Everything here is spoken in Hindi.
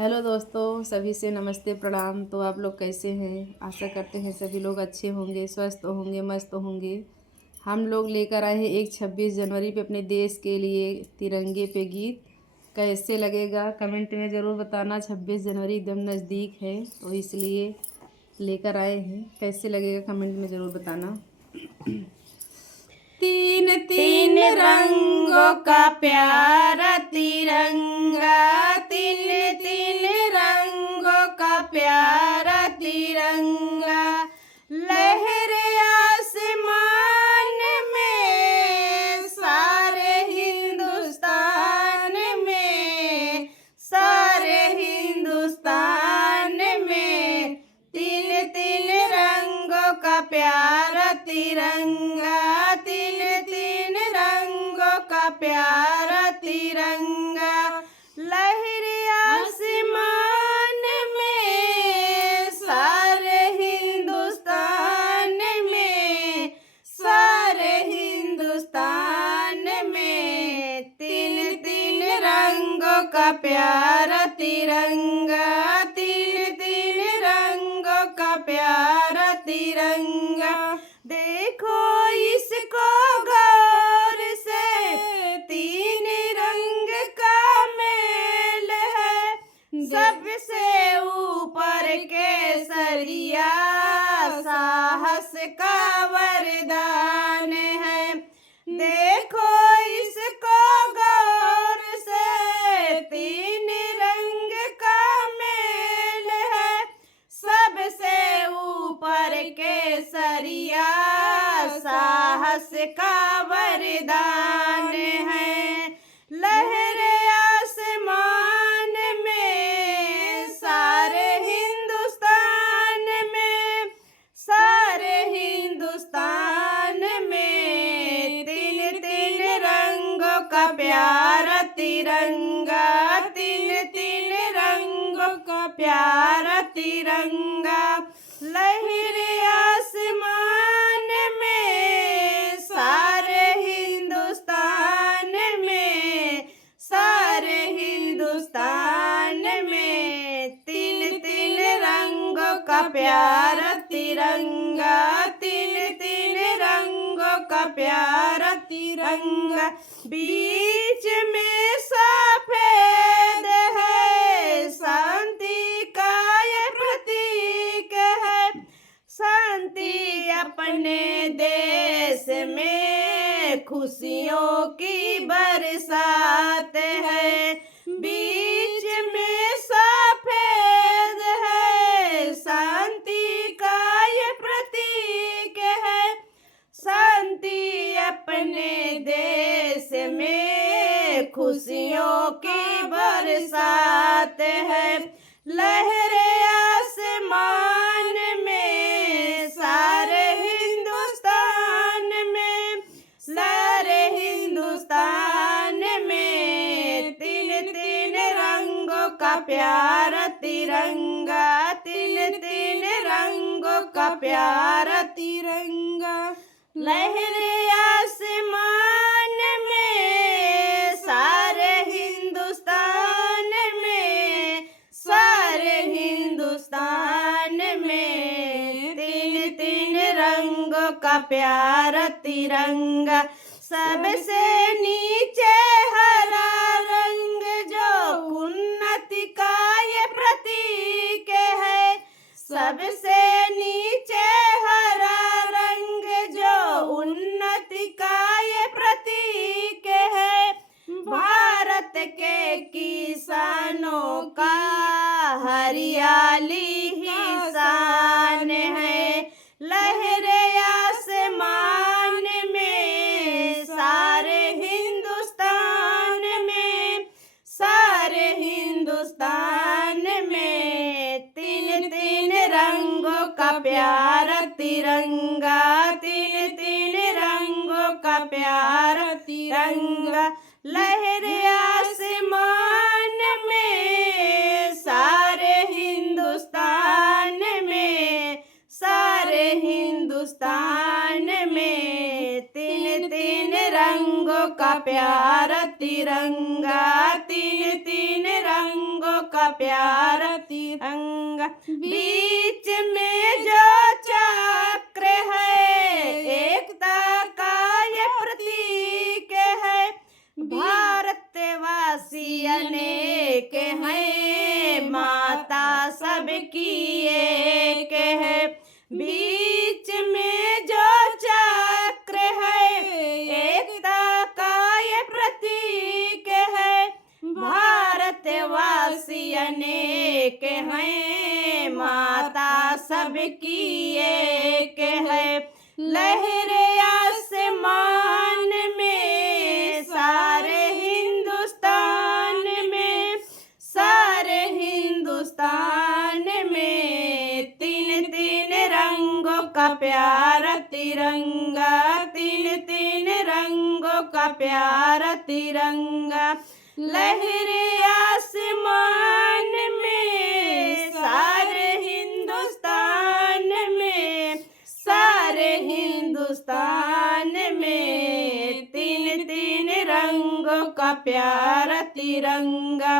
हेलो दोस्तों, सभी से नमस्ते प्रणाम। तो आप लोग कैसे हैं? आशा करते हैं सभी लोग अच्छे होंगे, स्वस्थ होंगे, मस्त होंगे। हम लोग लेकर आए हैं एक 26 जनवरी पे अपने देश के लिए तिरंगे पे गीत। कैसे लगेगा कमेंट में ज़रूर बताना। 26 जनवरी एकदम नज़दीक है तो इसलिए लेकर आए हैं। कैसे लगेगा कमेंट में ज़रूर बताना। तीन तीन तीन रंगों का प्यारा तिरंगा, तीन तीन रंगों का प्यारा तिरंगा, लहरे आसमान में, सारे हिंदुस्तान में, सारे हिंदुस्तान में, तीन तीन रंगों का प्यारा तिरंगा, प्यारा तिरंगा, लहरे आसमान में, सारे हिंदुस्तान में, सारे हिंदुस्तान में, तीन तीन रंगों का प्यारा तिरंगा, तीन तीन रंगों का प्यारा तिरंगा। देखो इसको गौर से, तीन रंग का मेल है, सबसे ऊपर केसरिया साहस का वरदान है। देखो इसको गौर से, तीन रंग का मेल है, सबसे ऊपर केसरिया साहस का वरदान है। लहरे आसमान में, सारे हिंदुस्तान में, सारे हिंदुस्तान में, तीन तीन रंगों का प्यारा तिरंगा, तीन तीन रंगों का प्यारा तिरंगा, लहरे आसमान में, सारे हिंदुस्तान में, सारे हिंदुस्तान में, तीन तीन रंगों का प्यारा तिरंगा, तीन तीन रंगों का प्यारा तिरंगा। बीच में सफेद है, शांति का ये प्रतीक है, शांति अपने देश में खुशियों की बरसात है। बीच में सफेद है, शांति का ये प्रतीक है, शांति अपने देश में खुशियों की बरसात है। लहरे आसमान में, सारे हिंदुस्तान में, सारे हिंदुस्तान में, तीन तीन रंगों का प्यारा तिरंगा, तीन तीन रंगों का प्यारा तिरंगा, लहरे आसमान में, सारे हिंदुस्तान में, सारे हिंदुस्तान में, तीन तीन रंगों का प्यारा तिरंगा। सबसे नीचे हरा रंग जो उन्नति का ये प्रतीक है, सबसे नीचे हरा रंग जो उन्नति का ये प्रतीक है, भारत के किसानों का हरियाली ही शान है। लहरे आसमान में, सारे हिंदुस्तान में, सारे हिंदुस्तान में, तीन तीन रंगों का प्यारा तिरंगा, तीन तीन रंगों का प्यारा तिरंगा, लहरे आसमान में, सारे हिंदुस्तान में, सारे हिंदुस्तान में, तीन तीन रंगों का प्यारा तिरंगा, तीन तीन रंगों का प्यारा तिरंगा, बीच में जो चक्र है एकता का ये प्रतीक है। भारतवासी अनेक हैं, माता सबकी एक है। बीच में जो चक्र है एकता का ये प्रतीक है। भारतवासी अनेक हैं, माता सबकी एक है। लहरे आसमान में सारे हिंदुस्तान में, सारे हिंदुस्तान में तीन तीन रंगों का प्यारा तिरंगा, तीन तीन रंगों का प्यारा तिरंगा। लहरे आसमान में सारे हिंदुस्तान में, सारे हिंदुस्तान में तीन तीन रंगों का प्यारा तिरंगा।